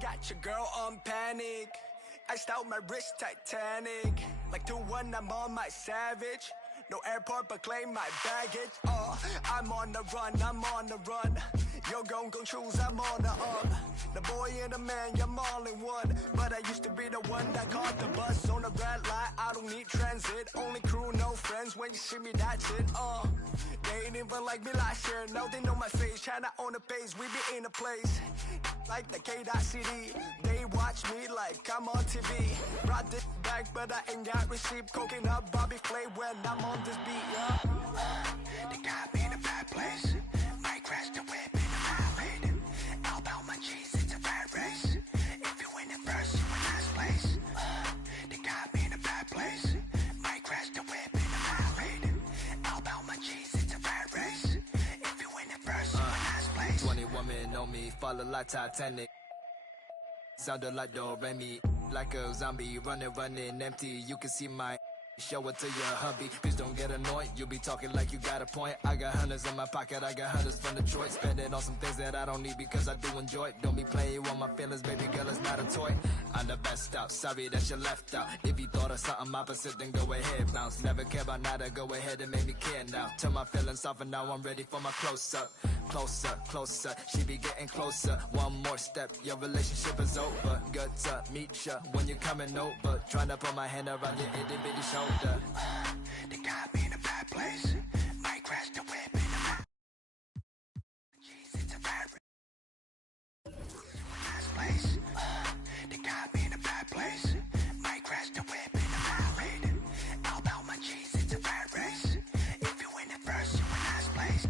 got your girl on panic. Iced out my wrist, Titanic. Like 2-1, I'm on my savage. No airport, but claim my baggage. I'm on the run, I'm on the run. Yo, gon' choose, I'm on the up. The boy and the man, I'm all in one. But I used to be the one that caught the bus on the red light. I don't need transit, only crew, no friends. When you see me, that's it. They ain't even like me last year. Now they know my face, China on the page. We be in a place like the K.CD. They watch me like I'm on TV. Brought this back, but I ain't got receipt. Coking up Bobby Flay when I'm on this beat, yeah. They got me in a bad place. Might crash the whip in the valley. All about my cheese, it's a bad race. If you win it first, you in last place. They got me in a bad place. Might crash the whip in the valley. All about my cheese, it's a bad race. If you win it first, you in last place. 20 women on me, follow like Titanic. Sounded like Do-Re-Mi, like a zombie, running empty. You can see my show it to your hubby. Please don't get annoyed. You be talking like you got a point. I got hundreds in my pocket. I got hundreds from Detroit. Spend it on some things that I don't need because I do enjoy it. Don't be playing with my feelings, baby girl. It's not a toy. I'm the best out. Sorry that you left out. If you thought of something opposite, then go ahead, bounce. Never care about nada. Go ahead and make me care now. Turn my feelings off and now I'm ready for my close-up. Closer, closer. She be getting closer. One more step. Your relationship is over. Good to meet ya when you're coming over. Trying to put my hand around your itty-bitty shoulder. They got me in a bad place. Might crash the whip in the back. Jeez, it's a bad last place. They got me in a bad place. Might crash the whip in the valley. All about my cheese, it's a bad race. If you win it first, you in last place.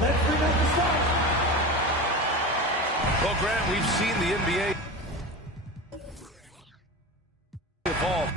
Let's bring up the start. Well, Grant, we've seen the NBA evolve.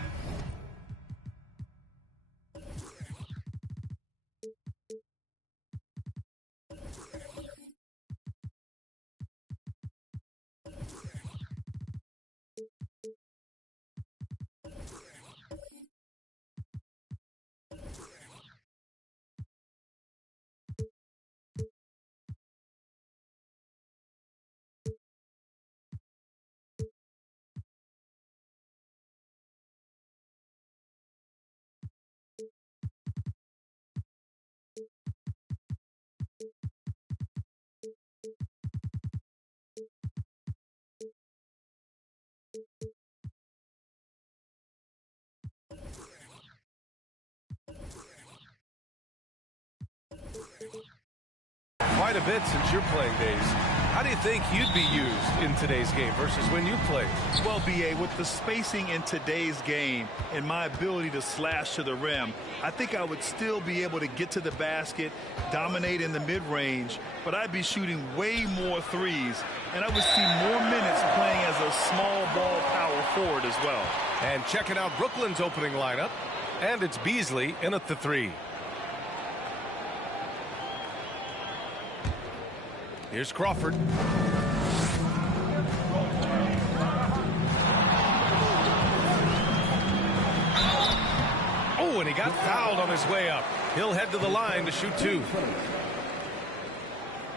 Quite a bit since your playing days. How do you think you'd be used in today's game versus when you played? Well, B.A., with the spacing in today's game and my ability to slash to the rim, I think I would still be able to get to the basket, dominate in the mid-range, but I'd be shooting way more threes, and I would see more minutes playing as a small ball power forward as well. And checking out Brooklyn's opening lineup, and it's Beasley in at the three. Here's Crawford. Oh, and he got fouled on his way up. He'll head to the line to shoot two.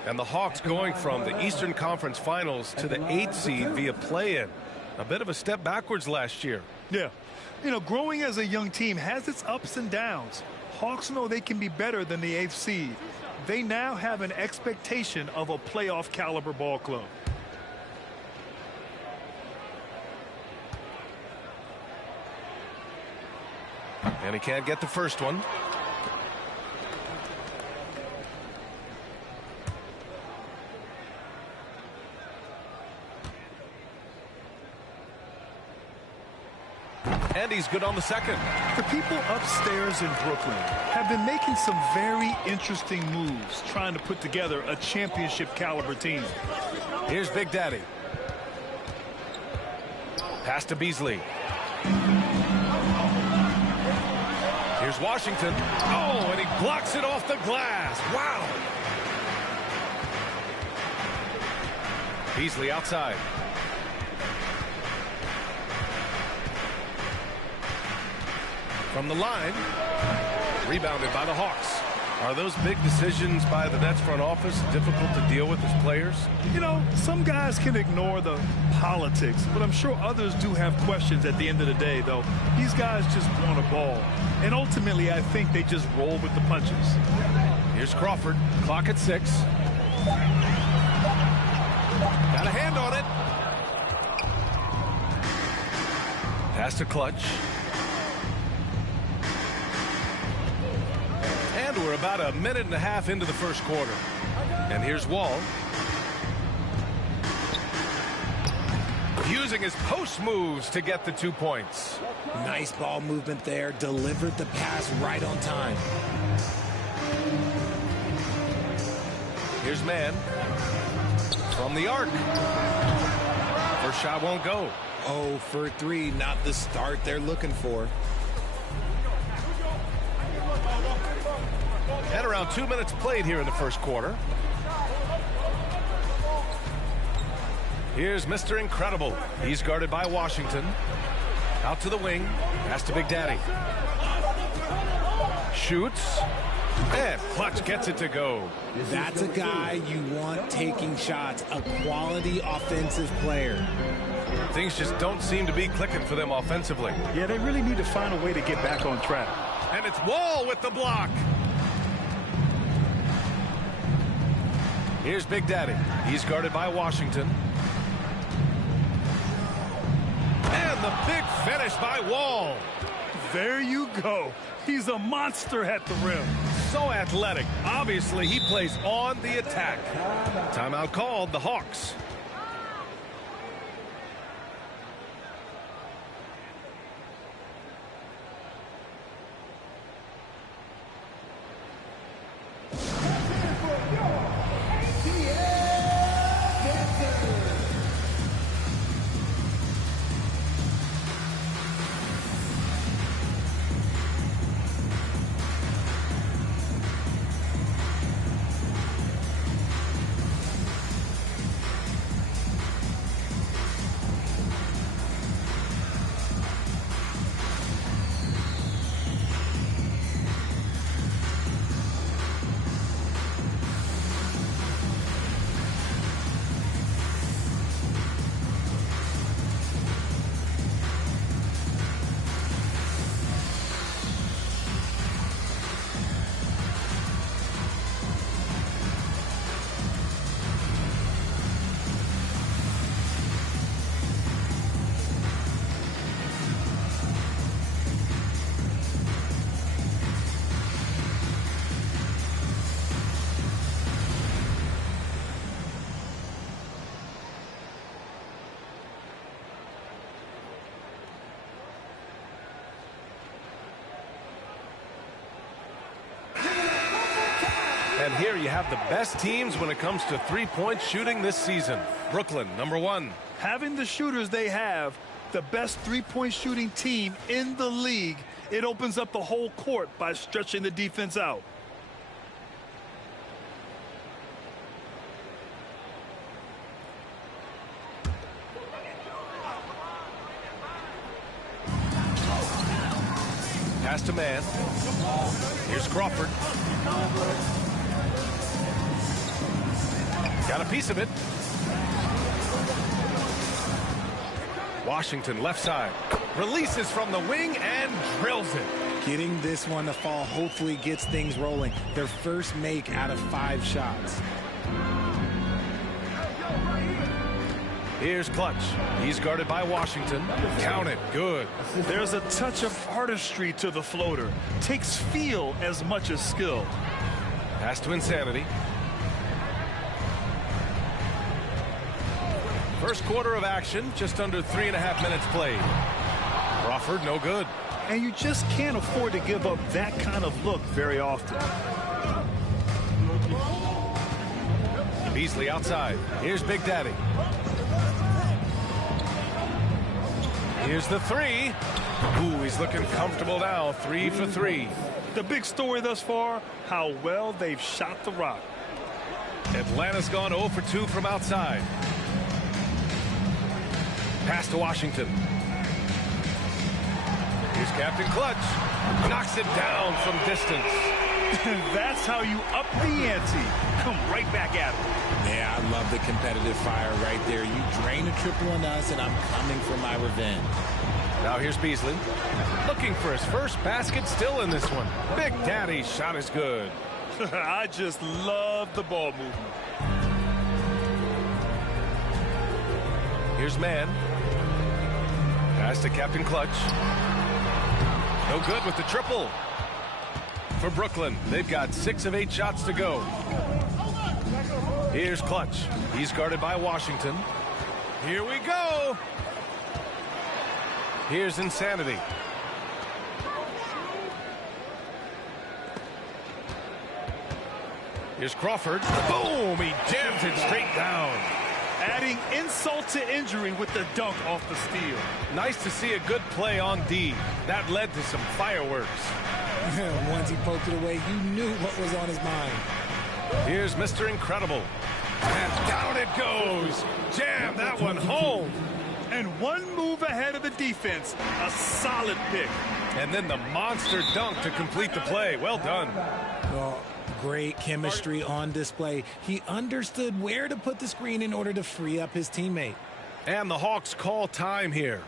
And the Hawks going from the Eastern Conference Finals to the 8th seed via play-in. A bit of a step backwards last year. Yeah. You know, growing as a young team has its ups and downs. Hawks know they can be better than the 8th seed. They now have an expectation of a playoff caliber ball club. And he can't get the first one. And he's good on the second. The people upstairs in Brooklyn have been making some very interesting moves trying to put together a championship caliber team. Here's Big Daddy. Pass to Beasley. Here's Washington. Oh, and he blocks it off the glass. Wow. Beasley outside. From the line, rebounded by the Hawks. Are those big decisions by the Nets front office difficult to deal with as players? You know, some guys can ignore the politics, but I'm sure others do have questions at the end of the day, though. These guys just want a ball. And ultimately, I think they just roll with the punches. Here's Crawford. Clock at 6. Got a hand on it. Pass to Clutch. And we're about a minute and a half into the first quarter. And here's Wall. Using his post moves to get the 2 points. Nice ball movement there. Delivered the pass right on time. Here's Mann. From the arc. First shot won't go. 0 for 3. Not the start they're looking for. And around 2 minutes played here in the first quarter. Here's Mr. Incredible. He's guarded by Washington. Out to the wing. Pass to Big Daddy. Shoots. And Clutch gets it to go. That's a guy you want taking shots. A quality offensive player. Things just don't seem to be clicking for them offensively. Yeah, they really need to find a way to get back on track. And it's Wall with the block. Here's Big Daddy. He's guarded by Washington. And the big finish by Wall. There you go. He's a monster at the rim. So athletic. Obviously, he plays on the attack. Timeout called, the Hawks. And here you have the best teams when it comes to three-point shooting this season. Brooklyn, number 1. Having the shooters they have, the best three-point shooting team in the league, it opens up the whole court by stretching the defense out. Pass to Mann. Here's Crawford. Got a piece of it. Washington left side. Releases from the wing and drills it. Getting this one to fall hopefully gets things rolling. Their first make out of 5 shots. Here's Clutch. He's guarded by Washington. Count it. Good. There's a touch of artistry to the floater. Takes feel as much as skill. Pass to Insanity. First quarter of action, just under 3.5 minutes played. Crawford, no good. And you just can't afford to give up that kind of look very often. Beasley outside. Here's Big Daddy. Here's the three. Ooh, he's looking comfortable now. 3 for 3. The big story thus far, how well they've shot the rock. Atlanta's gone 0 for 2 from outside. Pass to Washington. Here's Captain Clutch. Knocks it down from distance. That's how you up the ante. Come right back at him. Yeah, I love the competitive fire right there. You drain a triple on us, and I'm coming for my revenge. Now here's Beasley. Looking for his first basket, still in this one. Big Daddy's shot is good. I just love the ball movement. Here's Man. Pass to Captain Clutch. No good with the triple. For Brooklyn, they've got 6 of 8 shots to go. Here's Clutch. He's guarded by Washington. Here we go. Here's Insanity. Here's Crawford. Boom! He jams it straight down. Adding insult to injury with the dunk off the steal. Nice to see a good play on D. That led to some fireworks. Once he poked it away, you knew what was on his mind. Here's Mr. Incredible. And down it goes. Jam that one home. And one move ahead of the defense. A solid pick. And then the monster dunk to complete the play. Well done. Well, great chemistry on display. He understood where to put the screen in order to free up his teammate. And the Hawks call time here.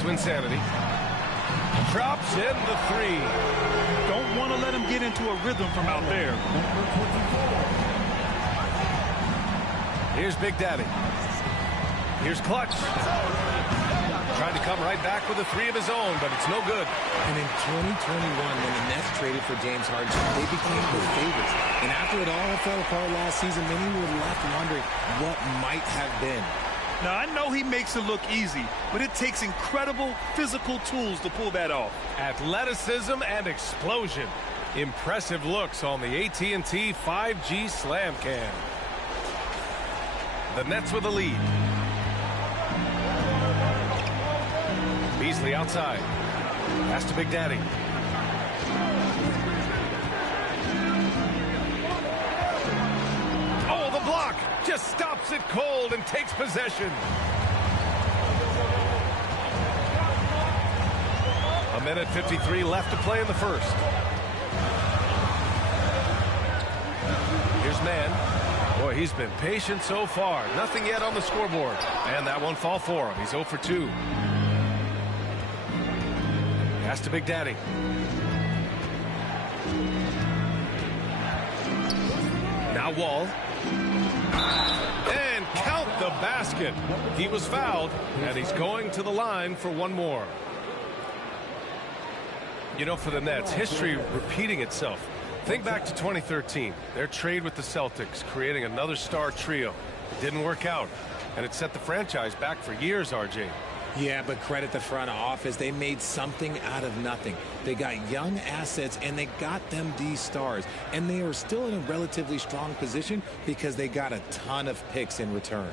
To Insanity. Drops in the three. Don't want to let him get into a rhythm from out there. Here's Big Daddy. Here's Clutch. Trying to come right back with a three of his own, but it's no good. And in 2021, when the Nets traded for James Harden, they became the favorites. And after it all fell apart last season, many were left wondering what might have been. Now, I know he makes it look easy, but it takes incredible physical tools to pull that off. Athleticism and explosion. Impressive looks on the AT&T 5G Slam Cam. The Nets with a lead. Beasley outside. Pass to Big Daddy. Oh, the block! Just stops it cold and takes possession. A minute 53 left to play in the first. Here's Man. Boy, he's been patient so far. Nothing yet on the scoreboard. And that won't fall for him. He's 0 for 2. Pass to Big Daddy. Now Wall. And count the basket. He was fouled, and he's going to the line for one more. You know, for the Nets, history repeating itself. Think back to 2013. Their trade with the Celtics, creating another star trio. It didn't work out, and it set the franchise back for years, RJ. Yeah, but credit the front office. They made something out of nothing. They got young assets, and they got them these stars. And they are still in a relatively strong position because they got a ton of picks in return.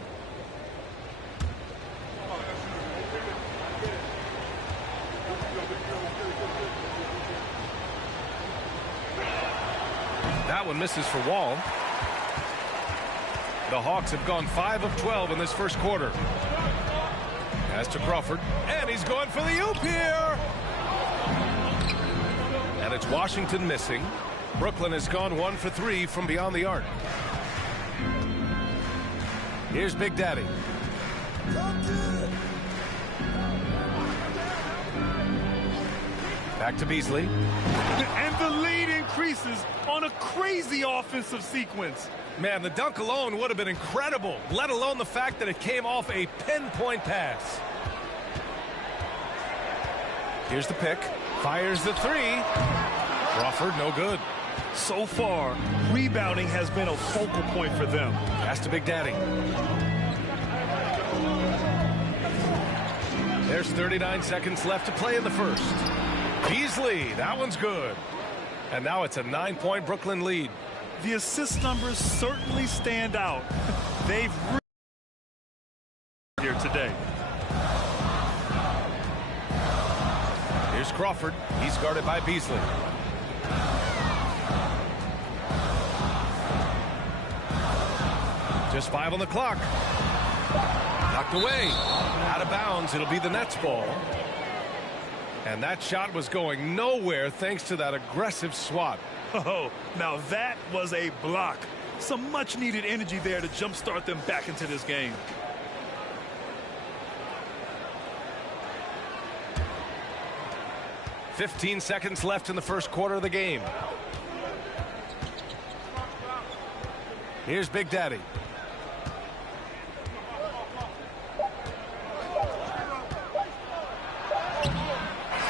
That one misses for Wall. The Hawks have gone 5 of 12 in this first quarter. Pass to Crawford, and he's going for the oop here. And it's Washington missing. Brooklyn has gone 1 for 3 from beyond the arc. Here's Big Daddy. Back to Beasley. And the lead increases on a crazy offensive sequence. Man, the dunk alone would have been incredible, let alone the fact that it came off a pinpoint pass. Here's the pick. Fires the three. Crawford, no good. So far, rebounding has been a focal point for them. Pass to Big Daddy. There's 39 seconds left to play in the first. Beasley, that one's good. And now it's a 9-point Brooklyn lead. The assist numbers certainly stand out. They've really here today. Here's Crawford. He's guarded by Beasley. Just 5 on the clock. Knocked away. Out of bounds. It'll be the Nets ball. And that shot was going nowhere thanks to that aggressive swat. Oh, now that was a block. Some much-needed energy there to jumpstart them back into this game. "15 seconds left in the first quarter of the game. Here's Big Daddy.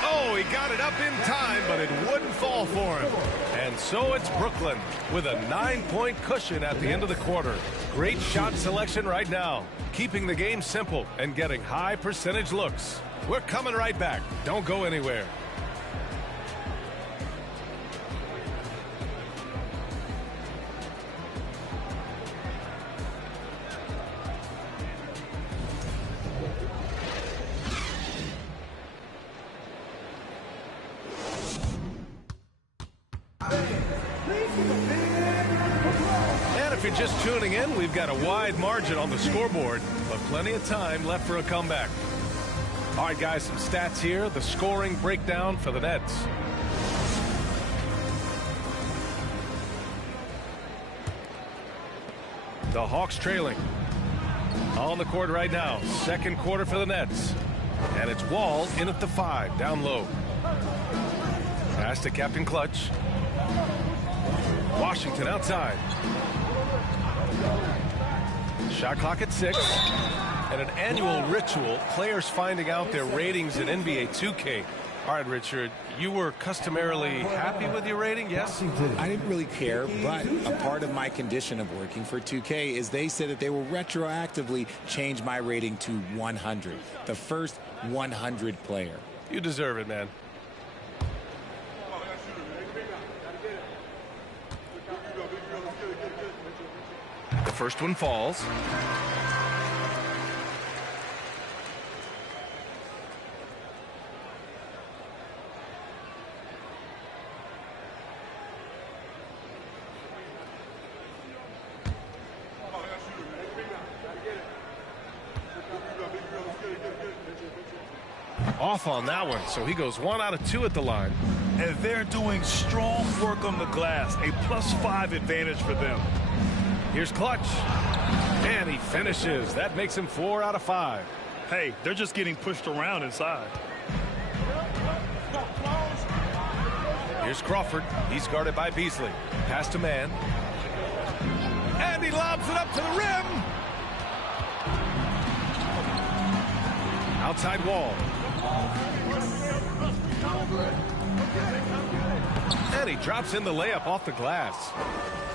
Oh, he got it up in time, but it wouldn't fall for him. And so it's Brooklyn with a 9-point cushion at the end of the quarter. Great shot selection right now, keeping the game simple and getting high percentage looks. We're coming right back. Don't go anywhere. And if you're just tuning in, we've got a wide margin on the scoreboard, but plenty of time left for a comeback. All right, guys, some stats here. The scoring breakdown for the Nets. The Hawks trailing. On the court right now. Second quarter for the Nets. And it's Wall in at the 5, down low. Pass to Captain Clutch. Washington outside. Shot clock at 6. And an annual ritual, players finding out their ratings in NBA 2K. All right, Richard, you were customarily happy with your rating, yes? I didn't really care, but a part of my condition of working for 2K is they said that they will retroactively change my rating to 100, the first 100 player. You deserve it, man. The first one falls. Off on that one, so he goes 1 out of 2 at the line. And they're doing strong work on the glass, a +5 advantage for them. Here's Clutch. And he finishes. That makes him 4 out of 5. Hey, they're just getting pushed around inside. Here's Crawford. He's guarded by Beasley. Pass to man. And he lobs it up to the rim. Outside Wall. And he drops in the layup off the glass.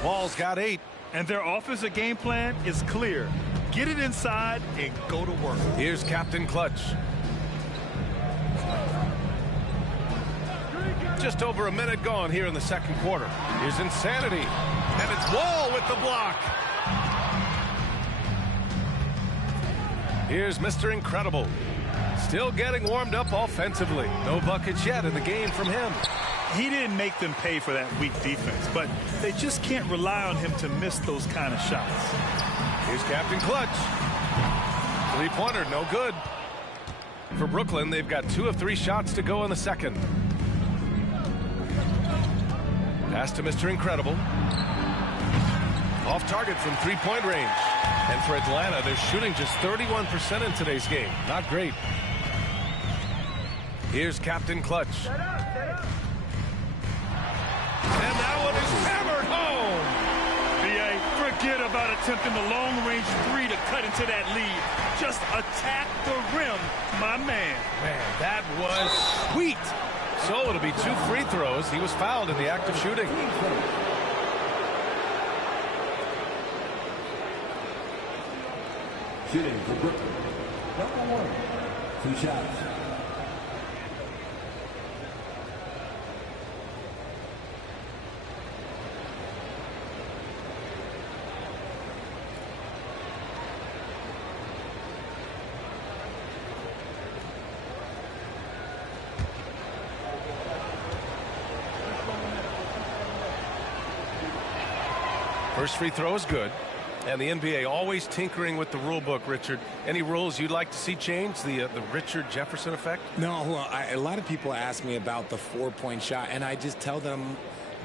Wall's got 8. And their offensive game plan is clear. Get it inside and go to work. Here's Captain Clutch. Just over a minute gone here in the second quarter. Here's Insanity. And it's Wall with the block. Here's Mr. Incredible. Still getting warmed up offensively. No buckets yet in the game from him. He didn't make them pay for that weak defense, but they just can't rely on him to miss those kind of shots. Here's Captain Clutch. Three-pointer, no good. For Brooklyn, they've got 2 of 3 shots to go in the second. Pass to Mr. Incredible. Off target from three-point range. And for Atlanta, they're shooting just 31% in today's game. Not great. Here's Captain Clutch. And that one is hammered home. B.A., forget about attempting the long-range 3 to cut into that lead. Just attack the rim, my man. Man, that was sweet. So it'll be 2 free throws. He was fouled in the act of shooting. Shooting for Brooklyn. Number 1. 2 shots. First free throw is good. And the NBA always tinkering with the rule book, Richard. Any rules you'd like to see changed? The Richard Jefferson effect? No, well, a lot of people ask me about the 4-point shot, and I just tell them,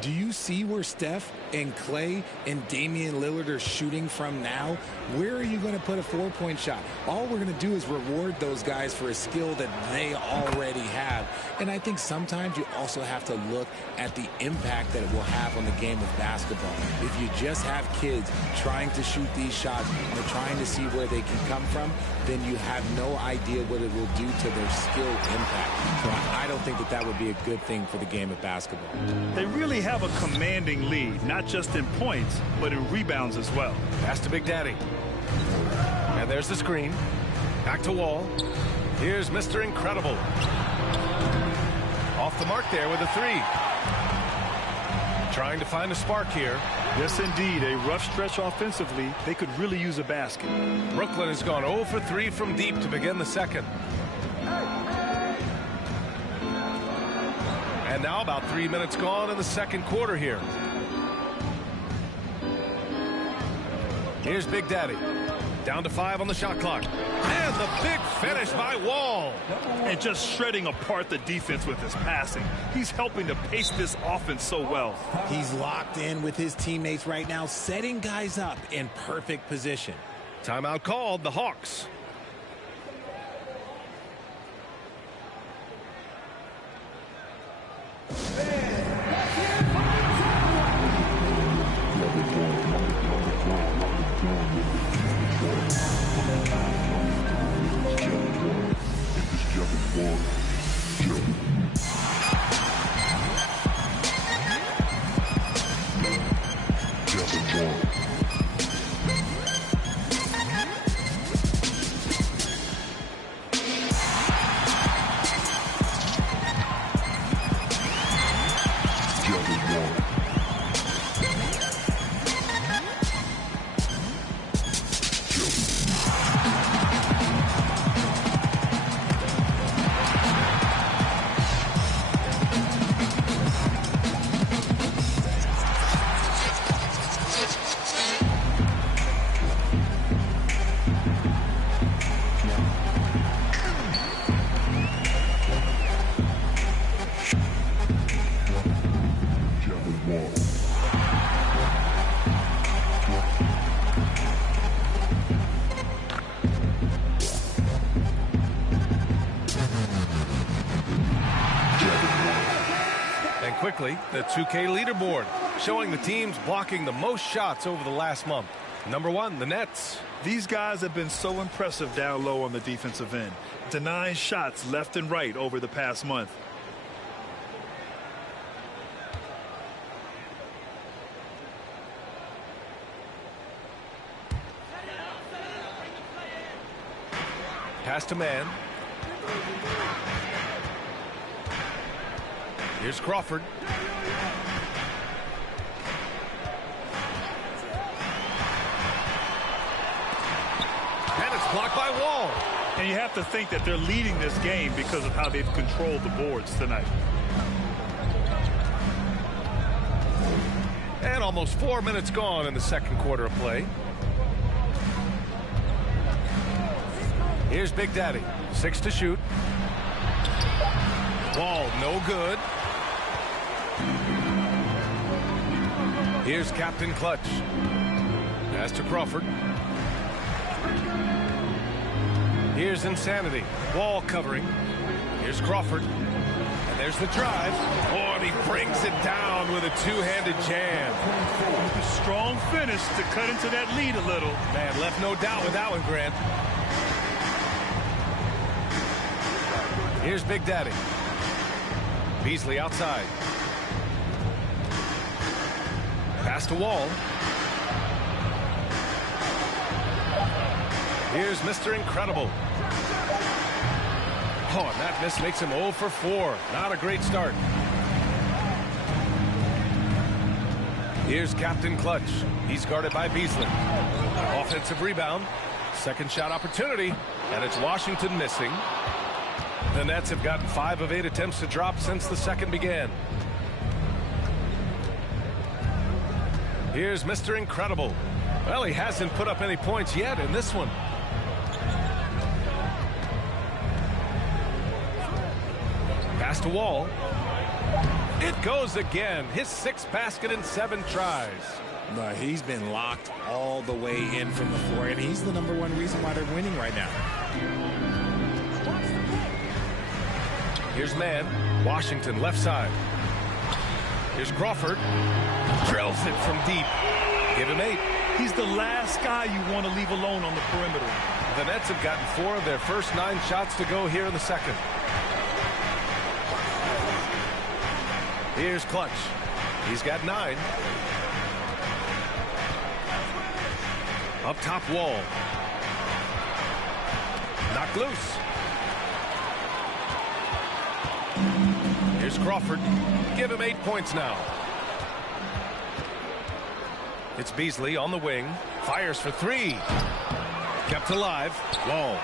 do you see where Steph and Clay and Damian Lillard are shooting from now? Where are you going to put a 4-point shot? All we're going to do is reward those guys for a skill that they already have. And I think sometimes you also have to look at the impact that it will have on the game of basketball. If you just have kids trying to shoot these shots and trying to see where they can come from, then you have no idea what it will do to their skill impact. So I don't think that that would be a good thing for the game of basketball. They really have a commanding lead, not just in points, but in rebounds as well. Pass to Big Daddy. And there's the screen. Back to Wall. Here's Mr. Incredible. Off the mark there with a 3. Trying to find a spark here. Yes, indeed. A rough stretch offensively. They could really use a basket. Brooklyn has gone 0 for 3 from deep to begin the second. And now about 3 minutes gone in the second quarter here. Here's Big Daddy. Down to 5 on the shot clock. And the big finish by Wall. And just shredding apart the defense with his passing. He's helping to pace this offense so well. He's locked in with his teammates right now, setting guys up in perfect position. Timeout called, the Hawks. quickly, the 2K leaderboard, showing the teams blocking the most shots over the last month. Number 1, the Nets. These guys have been so impressive down low on the defensive end, denying shots left and right over the past month. Pass to man. Here's Crawford. And it's blocked by Wall. And you have to think that they're leading this game because of how they've controlled the boards tonight. And almost 4 minutes gone in the second quarter of play. Here's Big Daddy. 6 to shoot. Wall, no good. Here's Captain Clutch. Pass to Crawford. Here's Insanity. Wall covering. Here's Crawford. And there's the drive. Oh, and he brings it down with a two-handed jam. A strong finish to cut into that lead a little. Man, left no doubt with that one, Grant. Here's Big Daddy. Beasley outside. Pass to Wall. Here's Mr. Incredible. Oh, and that miss makes him 0 for 4. Not a great start. Here's Captain Clutch. He's guarded by Beasley. Offensive rebound. Second shot opportunity. And it's Washington missing. The Nets have gotten 5 of 8 attempts to drop since the second began. Here's Mr. Incredible. Well, he hasn't put up any points yet in this one. Pass to Wall. It goes again. His 6th basket in 7 tries. But he's been locked all the way in from the floor, and he's the #1 reason why they're winning right now. Here's man. Washington left side. Here's Crawford. Drills it from deep. Give him 8. He's the last guy you want to leave alone on the perimeter. The Nets have gotten 4 of their first 9 shots to go here in the second. Here's Clutch. He's got 9. Up top, Wall. Knocked loose. Here's Crawford. Give him 8 points now. It's Beasley on the wing. Fires for 3. Kept alive. Wall.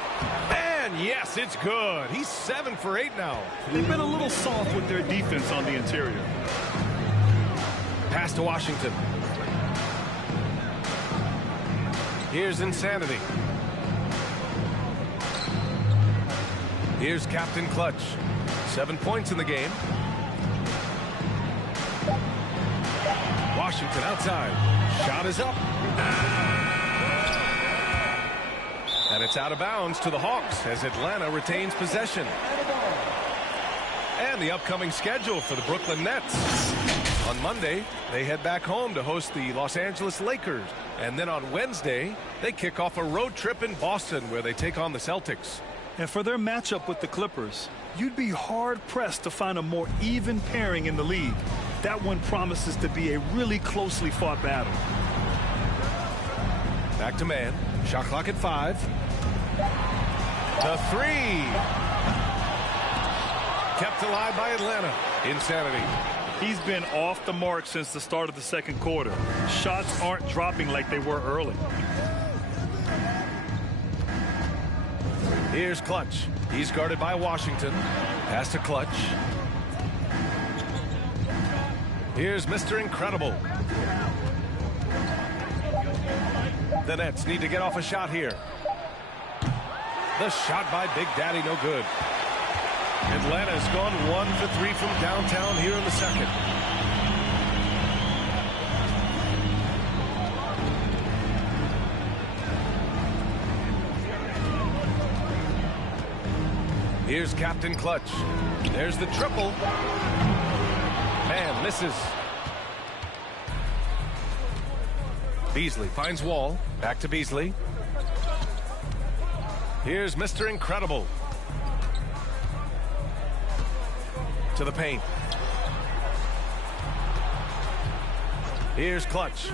And yes, it's good. He's 7 for 8 now. They've been a little soft with their defense on the interior. Pass to Washington. Here's Insanity. Here's Captain Clutch. 7 points in the game. Washington outside. Shot is up. And it's out of bounds to the Hawks as Atlanta retains possession. And the upcoming schedule for the Brooklyn Nets. On Monday, they head back home to host the Los Angeles Lakers. And then on Wednesday, they kick off a road trip in Boston where they take on the Celtics. And for their matchup with the Clippers, you'd be hard-pressed to find a more even pairing in the league. That one promises to be a really closely fought battle. Back to man. Shot clock at 5. The 3. Kept alive by Atlanta. Insanity. He's been off the mark since the start of the second quarter. Shots aren't dropping like they were early. Here's Clutch. He's guarded by Washington. Pass to Clutch. Here's Mr. Incredible. The Nets need to get off a shot here. The shot by Big Daddy, no good. Atlanta's gone 1 for 3 from downtown here in the second. Here's Captain Clutch. There's the triple. Man misses. Beasley finds Wall. Back to Beasley. Here's Mr. Incredible. To the paint. Here's Clutch.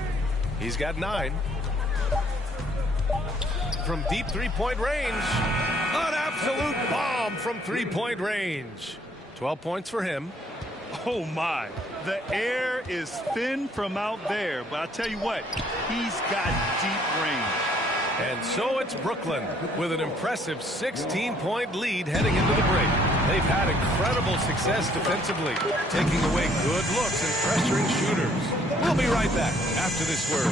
He's got 9. From deep three-point range. An absolute bomb from three-point range. 12 points for him. Oh, my. The air is thin from out there, but I tell you what, he's got deep range. And so it's Brooklyn with an impressive 16-point lead heading into the break. They've had incredible success defensively, taking away good looks and pressuring shooters. We'll be right back after this word.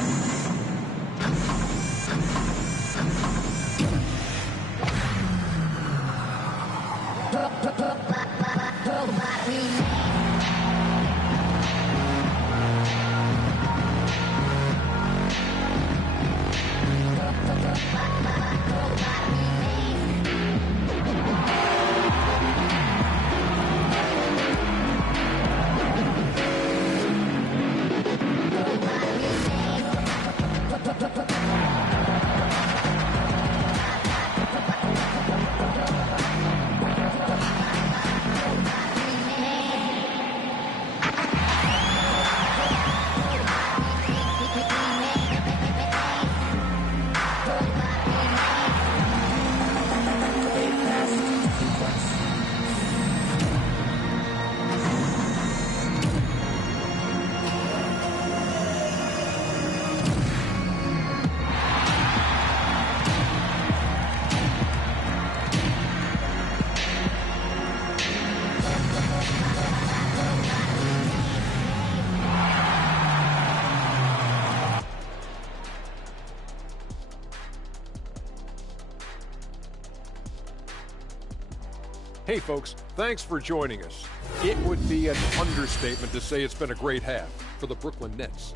Hey folks, thanks for joining us. It would be an understatement to say it's been a great half for the Brooklyn Nets.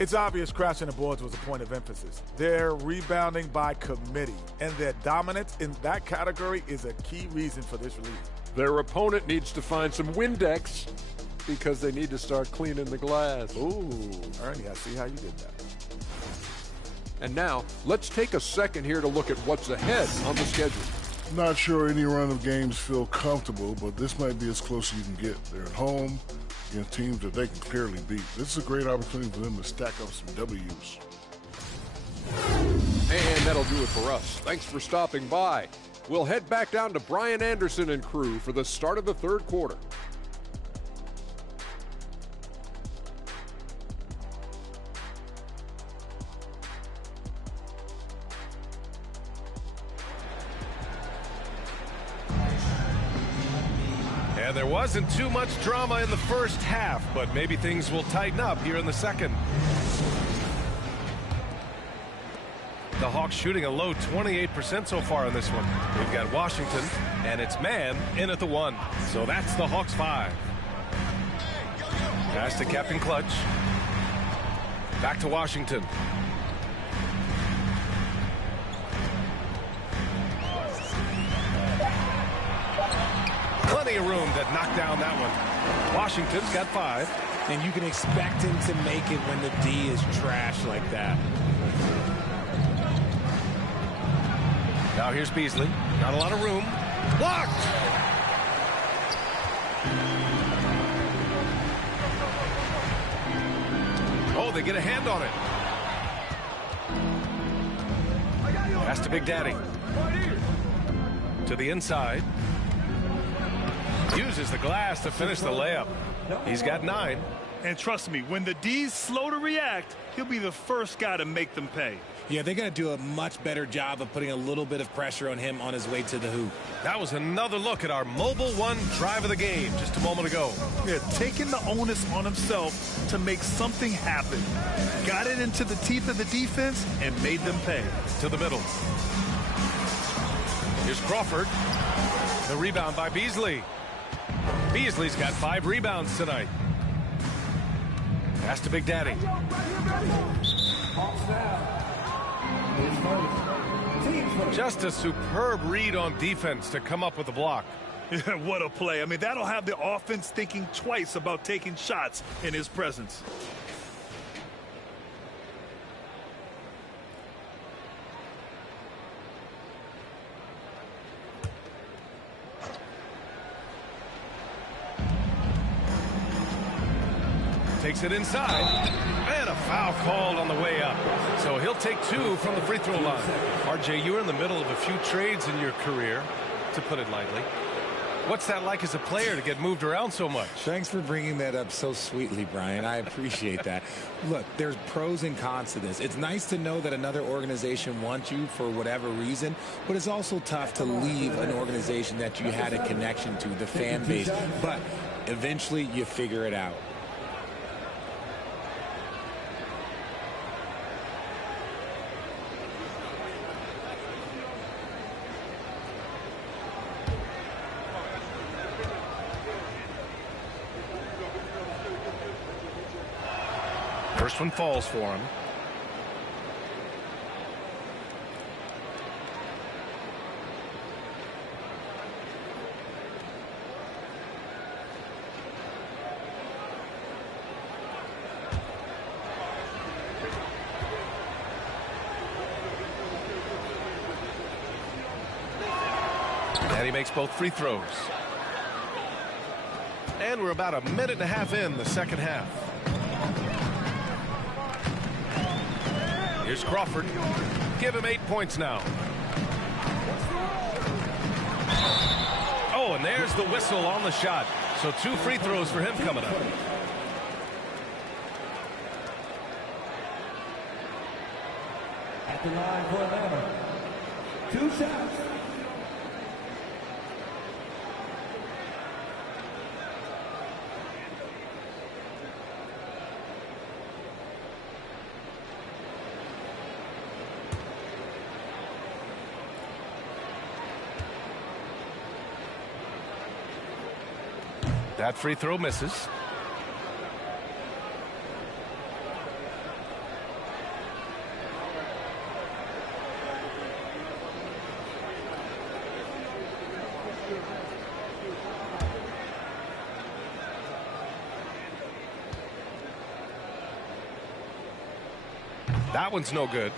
It's obvious crashing the boards was a point of emphasis. They're rebounding by committee, and their dominance in that category is a key reason for this lead. Their opponent needs to find some Windex because they need to start cleaning the glass. Ooh, Ernie, I see how you did that. And now, let's take a second here to look at what's ahead on the schedule. Not sure any run of games feel comfortable, but this might be as close as you can get. They're at home against teams that they can clearly beat. This is a great opportunity for them to stack up some W's. And that'll do it for us. Thanks for stopping by. We'll head back down to Brian Anderson and crew for the start of the third quarter. And there wasn't too much drama in the first half, but maybe things will tighten up here in the second. The Hawks shooting a low 28% so far in this one. We've got Washington, and it's man in at the 1. So that's the Hawks 5. Pass to Captain Clutch. Back to Washington. Plenty of room to knock down that one. Washington's got 5. And you can expect him to make it when the D is trash like that. Now here's Beasley. Not a lot of room. Blocked! Oh, they get a hand on it. Pass to Big Daddy. To the inside. Uses the glass to finish the layup. He's got 9. And trust me, when the D's slow to react, he'll be the first guy to make them pay. Yeah, they're going to do a much better job of putting a little bit of pressure on him on his way to the hoop. That was another look at our Mobile One drive of the game just a moment ago. Yeah, taking the onus on himself to make something happen. Got it into the teeth of the defense and made them pay. To the middle. Here's Crawford. The rebound by Beasley. Beasley's got 5 rebounds tonight. Pass to Big Daddy. Just a superb read on defense to come up with the block. What a play. I mean, that'll have the offense thinking twice about taking shots in his presence. Takes it inside, and a foul called on the way up. So he'll take 2 from the free throw line. RJ, you're in the middle of a few trades in your career, to put it lightly. What's that like as a player to get moved around so much? Thanks for bringing that up so sweetly, Brian. I appreciate that. Look, there's pros and cons to this. It's nice to know that another organization wants you for whatever reason, but it's also tough to leave an organization that you had a connection to, the fan base. But eventually you figure it out. First one falls for him. And he makes both free throws. And we're about a minute and a half in the second half. Here's Crawford. Give him 8 points now. Oh, and there's the whistle on the shot. So 2 free throws for him coming up. At the line for Atlanta. 2 shots. That free throw misses. That one's no good.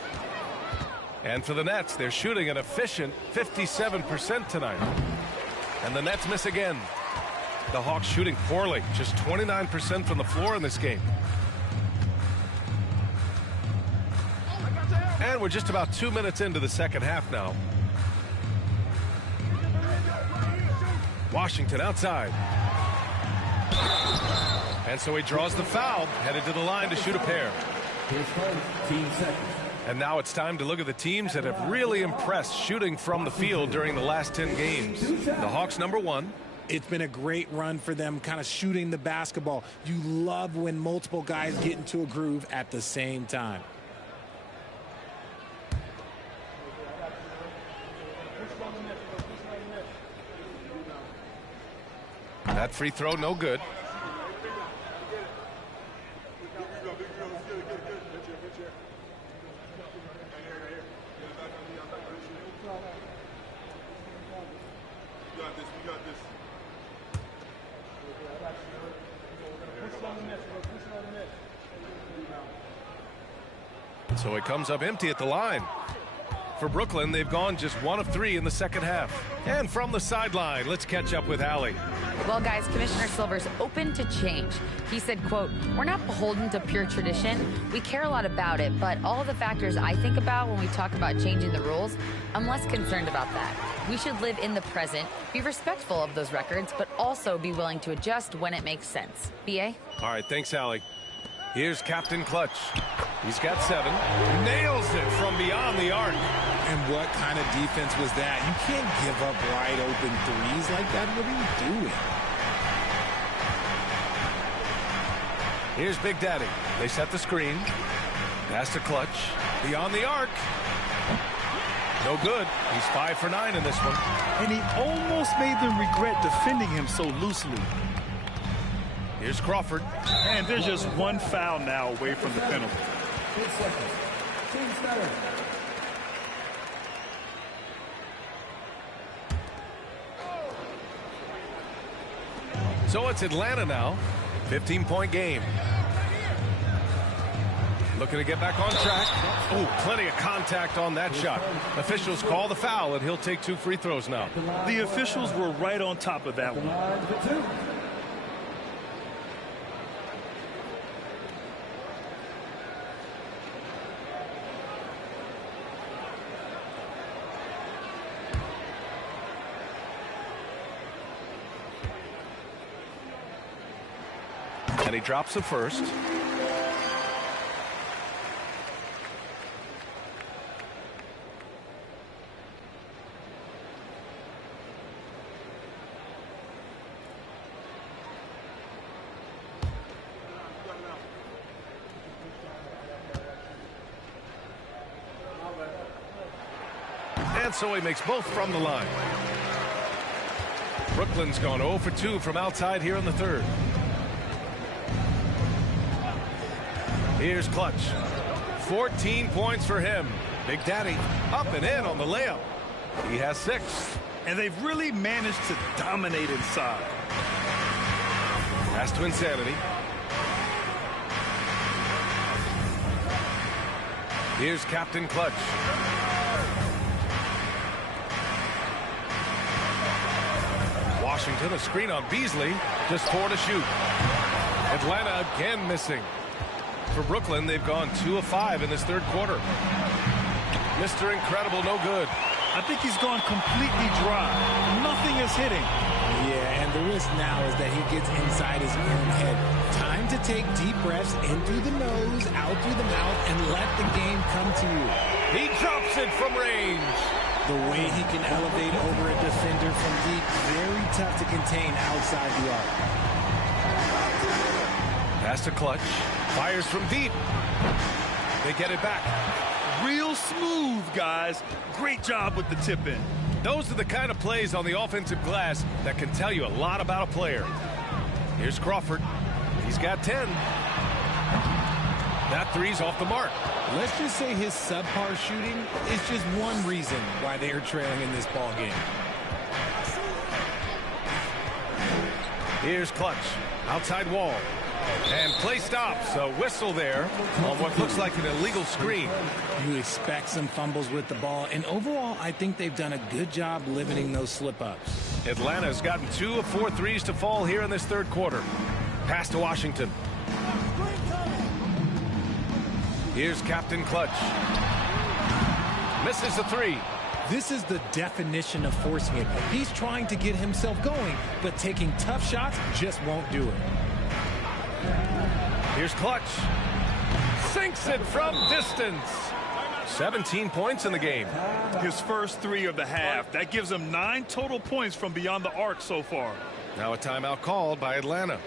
And for the Nets, they're shooting an efficient 57% tonight. And the Nets miss again. The Hawks shooting poorly, just 29% from the floor in this game. And we're just about 2 minutes into the second half now. Washington outside. And so he draws the foul, headed to the line to shoot a pair. And now it's time to look at the teams that have really impressed shooting from the field during the last 10 games. The Hawks #1. It's been a great run for them, kind of shooting the basketball. You love when multiple guys get into a groove at the same time. That free throw, no good. So it comes up empty at the line. For Brooklyn, they've gone just 1 of 3 in the second half. And from the sideline, let's catch up with Allie. Well, guys, Commissioner Silver's open to change. He said, quote, "We're not beholden to pure tradition. We care a lot about it, but all the factors I think about when we talk about changing the rules, I'm less concerned about that. We should live in the present, be respectful of those records, but also be willing to adjust when it makes sense." B.A.? All right, thanks, Allie. Here's Captain Clutch. He's got 7. Nails it from beyond the arc. And what kind of defense was that? You can't give up wide open threes like that. What are you doing? Here's Big Daddy. They set the screen. Pass to Clutch. Beyond the arc. No good. He's 5 for 9 in this one. And he almost made them regret defending him so loosely. Here's Crawford. And there's just one foul now away from the penalty. 8 seconds. Team starter. So it's Atlanta now. 15-point game. Looking to get back on track. Oh, plenty of contact on that shot. Officials call the foul, and he'll take 2 free throws now. The officials were right on top of that one. And he drops the first. And so he makes both from the line. Brooklyn's gone 0 for 2 from outside here in the third. Here's Clutch. 14 points for him. Big Daddy up and in on the layup. He has 6. And they've really managed to dominate inside. Pass to Insanity. Here's Captain Clutch. Washington, a screen on Beasley. Just 4 to shoot. Atlanta again missing. For Brooklyn, they've gone 2 of 5 in this third quarter. Mr. Incredible, no good. I think he's gone completely dry. Nothing is hitting. Yeah, and the risk now is that he gets inside his own head. Time to take deep breaths in through the nose, out through the mouth, and let the game come to you. He drops it from range. The way he can elevate over a defender from deep, very tough to contain outside the arc. Pass to Clutch. Fires from deep. They get it back. Real smooth, guys. Great job with the tip in. Those are the kind of plays on the offensive glass that can tell you a lot about a player. Here's Crawford. He's got 10. That three's off the mark. Let's just say his subpar shooting is just one reason why they are trailing in this ball game. Here's Clutch. Outside wall. And play stops. A whistle there on what looks like an illegal screen. You expect some fumbles with the ball, and overall, I think they've done a good job limiting those slip-ups. Atlanta's gotten 2 of 4 threes to fall here in this third quarter. Pass to Washington. Here's Captain Clutch. Misses the 3. This is the definition of forcing it. He's trying to get himself going, but taking tough shots just won't do it. Here's Clutch. Sinks it from distance. 17 points in the game. His first 3 of the half. That gives him 9 total points from beyond the arc so far. Now a timeout called by Atlanta.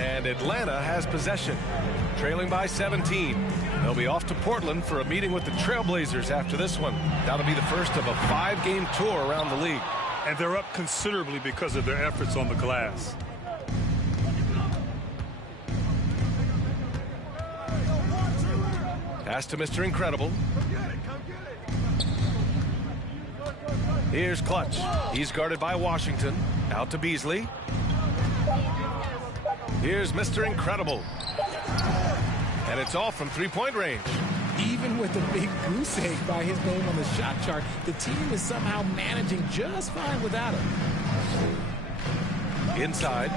And Atlanta has possession, trailing by 17. They'll be off to Portland for a meeting with the Trailblazers after this one. That'll be the first of a 5-game tour around the league. And they're up considerably because of their efforts on the glass. Pass to Mr. Incredible. Here's Clutch. He's guarded by Washington. Out to Beasley. Here's Mr. Incredible. And it's off from three-point range. Even with a big goose egg by his name on the shot chart, the team is somehow managing just fine without him. Inside.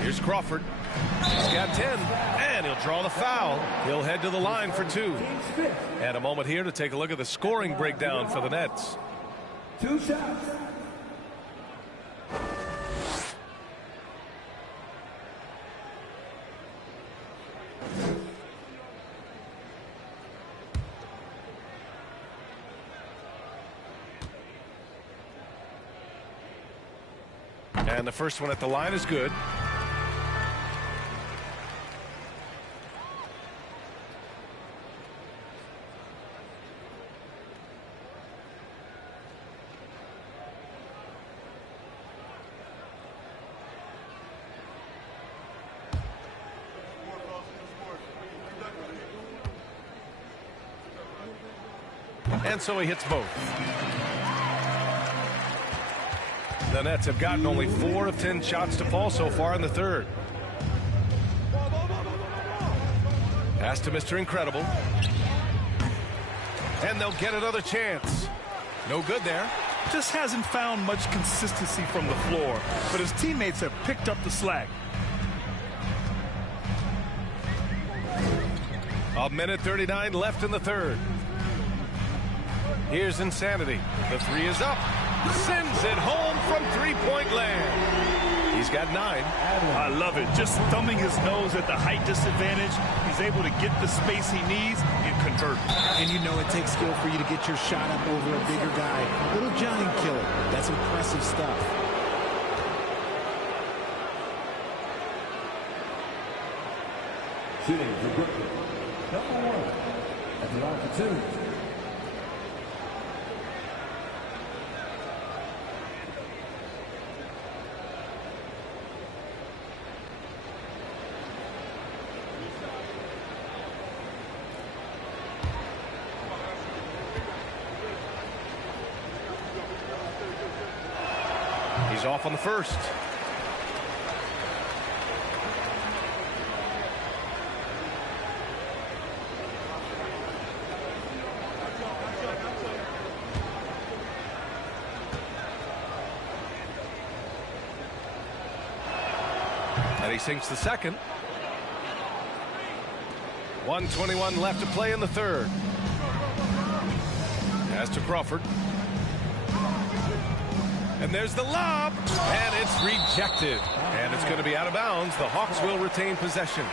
Here's Crawford. He's got 10, and he'll draw the foul. He'll head to the line for 2. And a moment here to take a look at the scoring breakdown for the Nets. 2 shots. And the first one at the line is good. And so he hits both. The Nets have gotten only 4 of 10 shots to fall so far in the third. Pass to Mr. Incredible. And they'll get another chance. No good there. Just hasn't found much consistency from the floor, but his teammates have picked up the slack. A minute 39 left in the third. Here's Insanity. The 3 is up. Sends it home from three-point land. He's got 9. I love it. Just thumbing his nose at the height disadvantage. He's able to get the space he needs and convert. And you know it takes skill for you to get your shot up over a bigger guy. Little giant killer. That's impressive stuff. Shooting for Brooklyn. Number 1. At the line for 2. He's off on the first. And he sinks the second. 1:21 left to play in the third. Pass to Crawford. And there's the lob, and it's rejected. And it's going to be out of bounds. The Hawks will retain possession.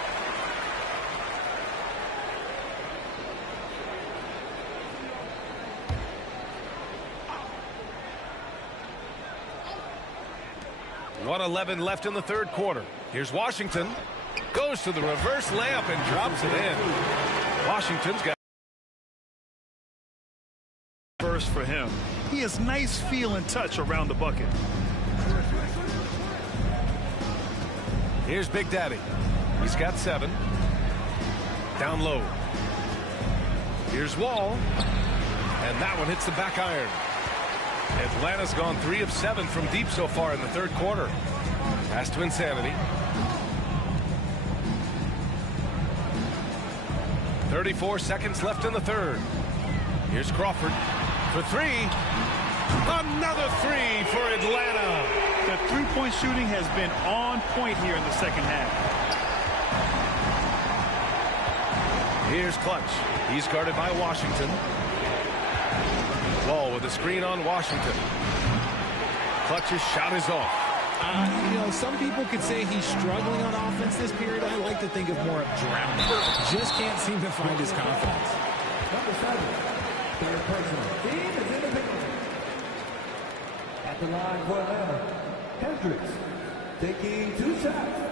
.111 left in the third quarter. Here's Washington. Goes to the reverse layup and drops it in. Washington's got first for him. He has nice feel and touch around the bucket. Here's Big Daddy. He's got 7. Down low. Here's Wall. And that one hits the back iron. Atlanta's gone 3 of 7 from deep so far in the third quarter. Pass to Insanity. 34 seconds left in the third. Here's Crawford for 3. Another 3 for Atlanta. The three-point shooting has been on point here in the second half. Here's Clutch. He's guarded by Washington. Wall with a screen on Washington. Clutch's shot is off. You know, some people could say he's struggling on offense this period. I like to think of more of drowning. Just can't seem to find his confidence. Number 7. Third personal. Team is in the penalty. At the line for Atlanta. Hendricks, taking 2 shots.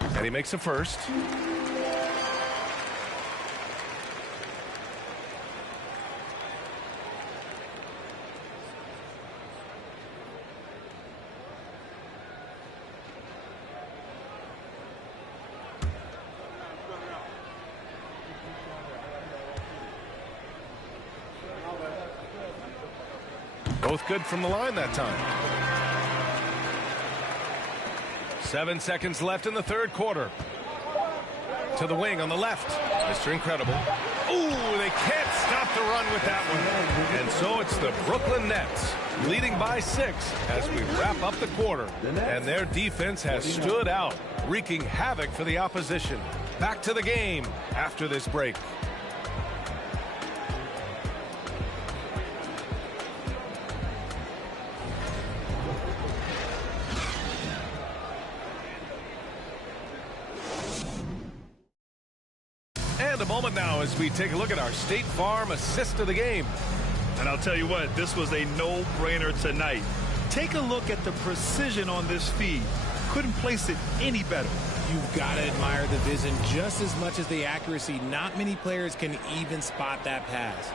And he makes a first. Both good from the line that time. 7 seconds left in the third quarter. To the wing on the left. Mr. Incredible. Ooh, they can't stop the run with that one. And so it's the Brooklyn Nets leading by 6 as we wrap up the quarter. And their defense has stood out, wreaking havoc for the opposition. Back to the game after this break. And a moment now as we take a look at our State Farm assist of the game. And I'll tell you what, this was a no-brainer tonight. Take a look at the precision on this feed. Couldn't place it any better. You've got to admire the vision just as much as the accuracy. Not many players can even spot that pass.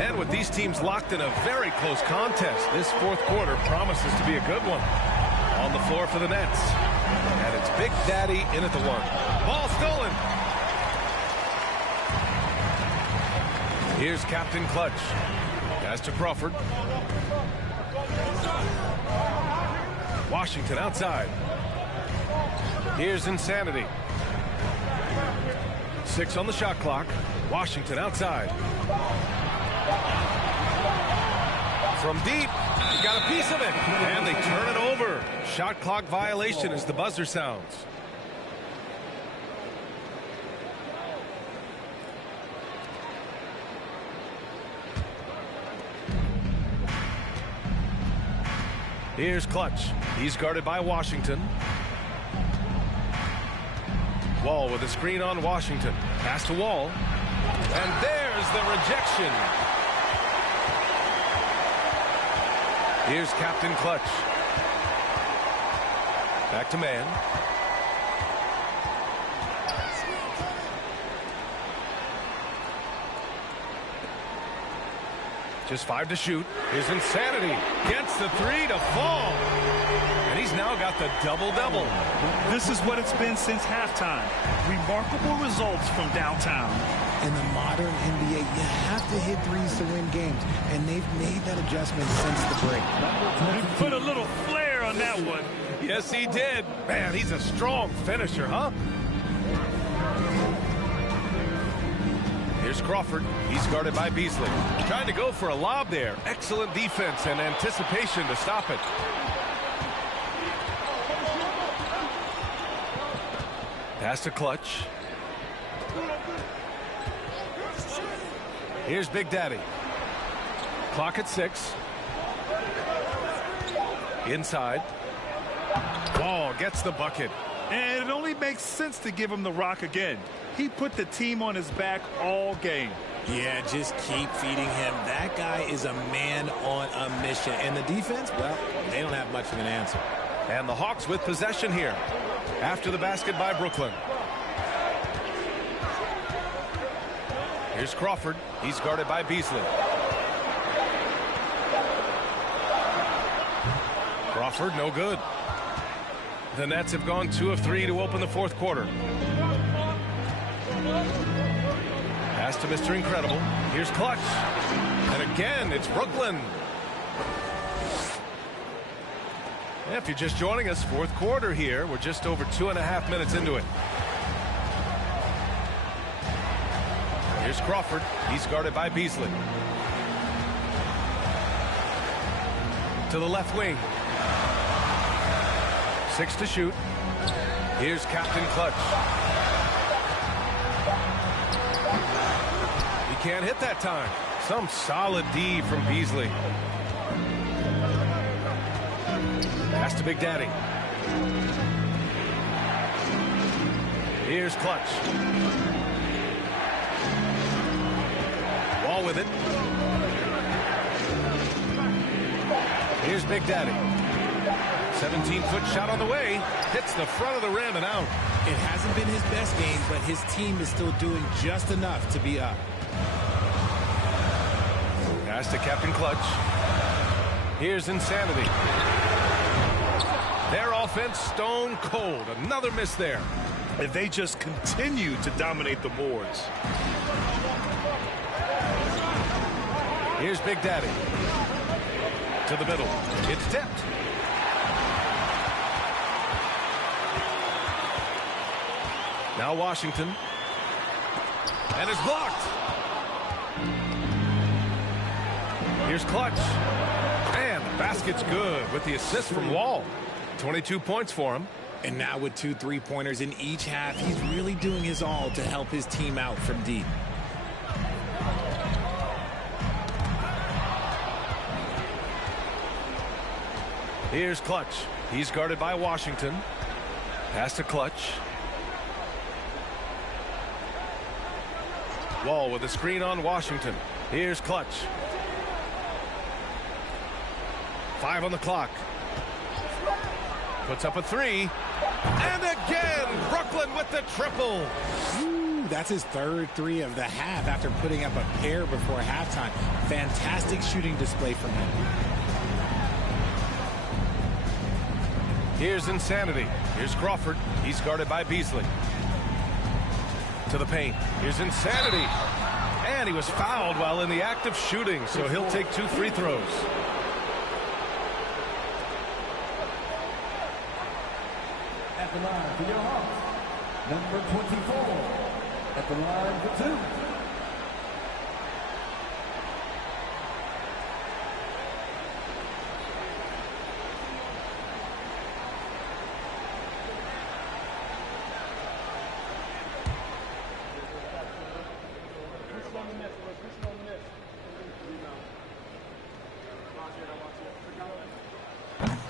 And with these teams locked in a very close contest, this fourth quarter promises to be a good one. On the floor for the Nets. And it's Big Daddy in at the 1. Ball stolen. Here's Captain Clutch. Pass to Crawford. Washington outside. Here's Insanity. 6 on the shot clock. Washington outside. From deep. Got a piece of it. And they turn it over. Shot clock violation as the buzzer sounds. Here's Clutch. He's guarded by Washington. Wall with a screen on Washington. Pass to Wall. And there's the rejection. Here's Captain Clutch. Back to man. Just 5 to shoot. Here's Insanity. Gets the 3 to fall. And he's now got the double-double. This is what it's been since halftime. Remarkable results from downtown. In the modern NBA, you have to hit threes to win games, and they've made that adjustment since the break. He put a little flair on that one. Yes, he did. Man, he's a strong finisher, huh? Here's Crawford. He's guarded by Beasley. Trying to go for a lob there. Excellent defense and anticipation to stop it. Pass to Clutch. Here's Big Daddy. Clock at 6. Inside. Ball gets the bucket. And it only makes sense to give him the rock again. He put the team on his back all game. Yeah, just keep feeding him. That guy is a man on a mission. And the defense, well, they don't have much of an answer. And the Hawks with possession here. After the basket by Brooklyn. Here's Crawford. He's guarded by Beasley. Crawford, no good. The Nets have gone 2 of 3 to open the fourth quarter. Pass to Mr. Incredible. Here's Clutch. And again, it's Brooklyn. And if you're just joining us, fourth quarter here. We're just over 2.5 minutes into it. Here's Crawford. He's guarded by Beasley. To the left wing. 6 to shoot. Here's Captain Clutch. He can't hit that time. Some solid D from Beasley. Pass to Big Daddy. Here's Clutch. Wall with it. Here's Big Daddy. 17-foot shot on the way. Hits the front of the rim and out. It hasn't been his best game, but his team is still doing just enough to be up. Pass to Captain Clutch. Here's Insanity. Their offense stone cold. Another miss there. If they just continue to dominate the boards. Here's Big Daddy. To the middle. It's tipped. Now Washington. And it's blocked. Here's Clutch. And the basket's good with the assist from Wall. 22 points for him. And now with 2 3-pointers in each half, he's really doing his all to help his team out from deep. Here's Clutch. He's guarded by Washington. Pass to Clutch. Wall with a screen on Washington. Here's Clutch. 5 on the clock. Puts up a 3. And again, Brooklyn with the triple. Ooh, that's his 3rd 3 of the half after putting up a pair before halftime. Fantastic shooting display from him. Here's Insanity. Here's Crawford. He's guarded by Beasley. To the paint. Here's Insanity. And he was fouled while in the act of shooting, so he'll take 2 free throws. At the line for your Hawks, number 24. At the line for 2.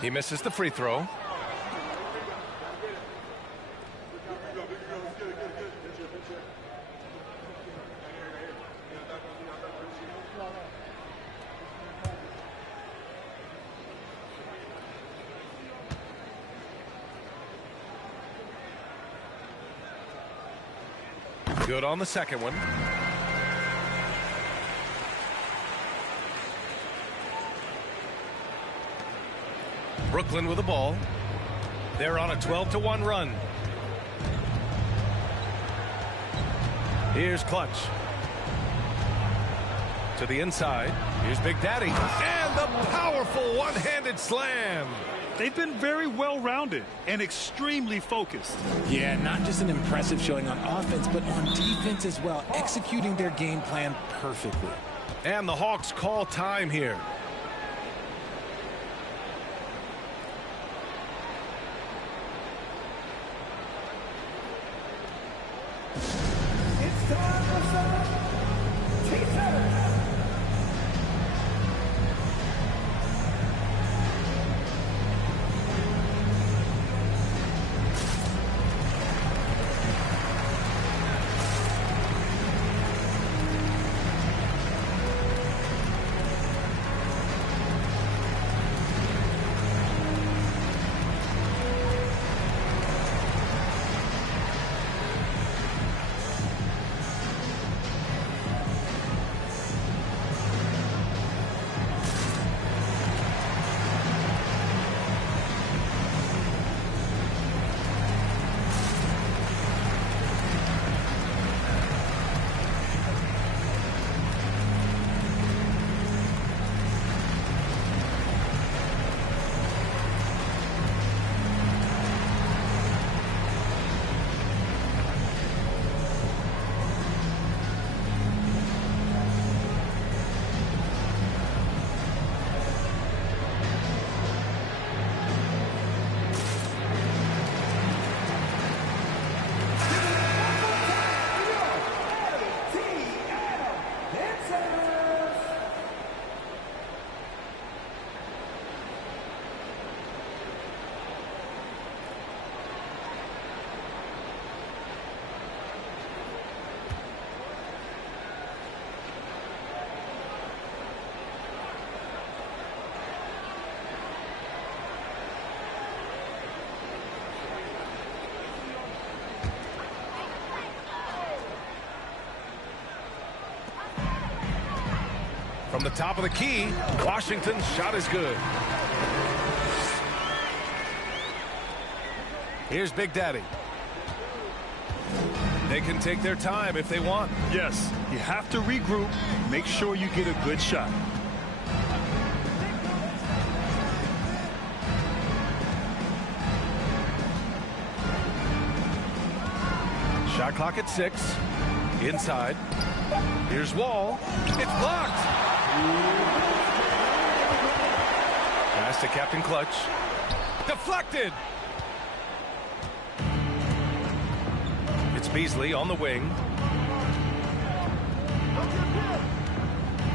He misses the free throw. Good on the second one. Brooklyn with the ball. They're on a 12-1 run. Here's Clutch. To the inside. Here's Big Daddy. And the powerful one-handed slam. They've been very well-rounded and extremely focused. Yeah, not just an impressive showing on offense, but on defense as well, executing their game plan perfectly. And the Hawks call time here. It's time for some teasers. From the top of the key, Washington's shot is good. Here's Big Daddy. They can take their time if they want. Yes, you have to regroup. Make sure you get a good shot. Shot clock at 6. Inside. Here's Wall. It's blocked. Pass to Captain Clutch. Deflected. It's Beasley on the wing.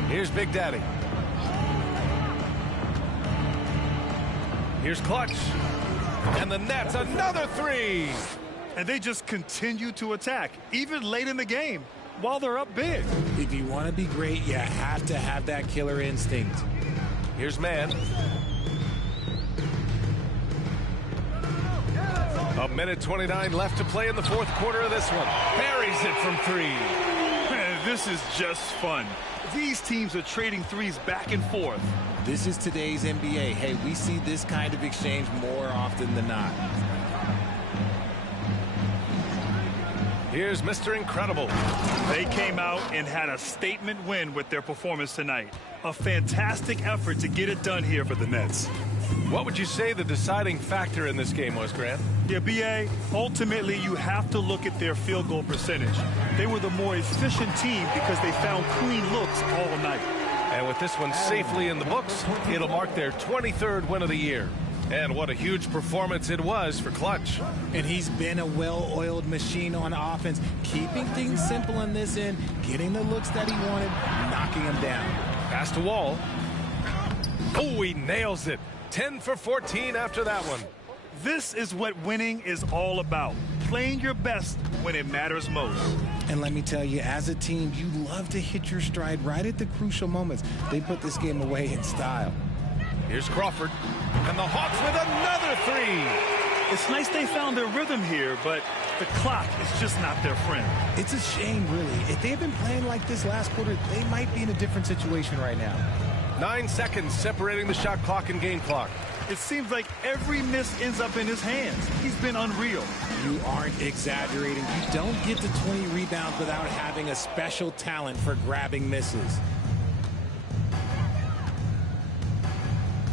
Here's Big Daddy. Here's Clutch. And the net's another 3. And they just continue to attack, even late in the game, while they're up big. If you want to be great, you have to have that killer instinct. Here's Man. A minute 29 left to play in the fourth quarter of this one. Buries it from 3. Man, this is just fun. These teams are trading threes back and forth. This is today's NBA. Hey, we see this kind of exchange more often than not. Here's Mr. Incredible. They came out and had a statement win with their performance tonight. A fantastic effort to get it done here for the Nets. What would you say the deciding factor in this game was, Grant? Yeah, B.A., ultimately you have to look at their field goal percentage. They were the more efficient team because they found clean looks all night. And with this one safely in the books, it'll mark their 23rd win of the year. And what a huge performance it was for Clutch. And he's been a well-oiled machine on offense, keeping things simple on this end, getting the looks that he wanted, knocking them down. Pass to Wall. Oh, he nails it. 10 for 14 after that one. This is what winning is all about. Playing your best when it matters most. And let me tell you, as a team, you love to hit your stride right at the crucial moments. They put this game away in style. Here's Crawford. And the Hawks with another 3. It's nice they found their rhythm here, but the clock is just not their friend. It's a shame, really. If they had been playing like this last quarter, they might be in a different situation right now. 9 seconds separating the shot clock and game clock. It seems like every miss ends up in his hands. He's been unreal. You aren't exaggerating. You don't get to 20 rebounds without having a special talent for grabbing misses.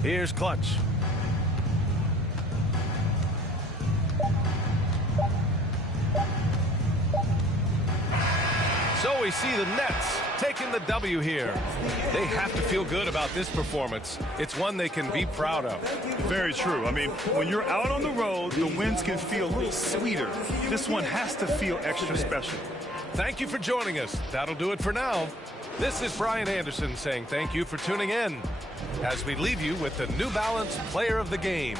Here's Clutch. So we see the Nets taking the W here. They have to feel good about this performance. It's one they can be proud of. Very true. I mean, when you're out on the road, the wins can feel a little sweeter. This one has to feel extra special. Thank you for joining us. That'll do it for now. This is Brian Anderson saying thank you for tuning in as we leave you with the New Balance Player of the Game.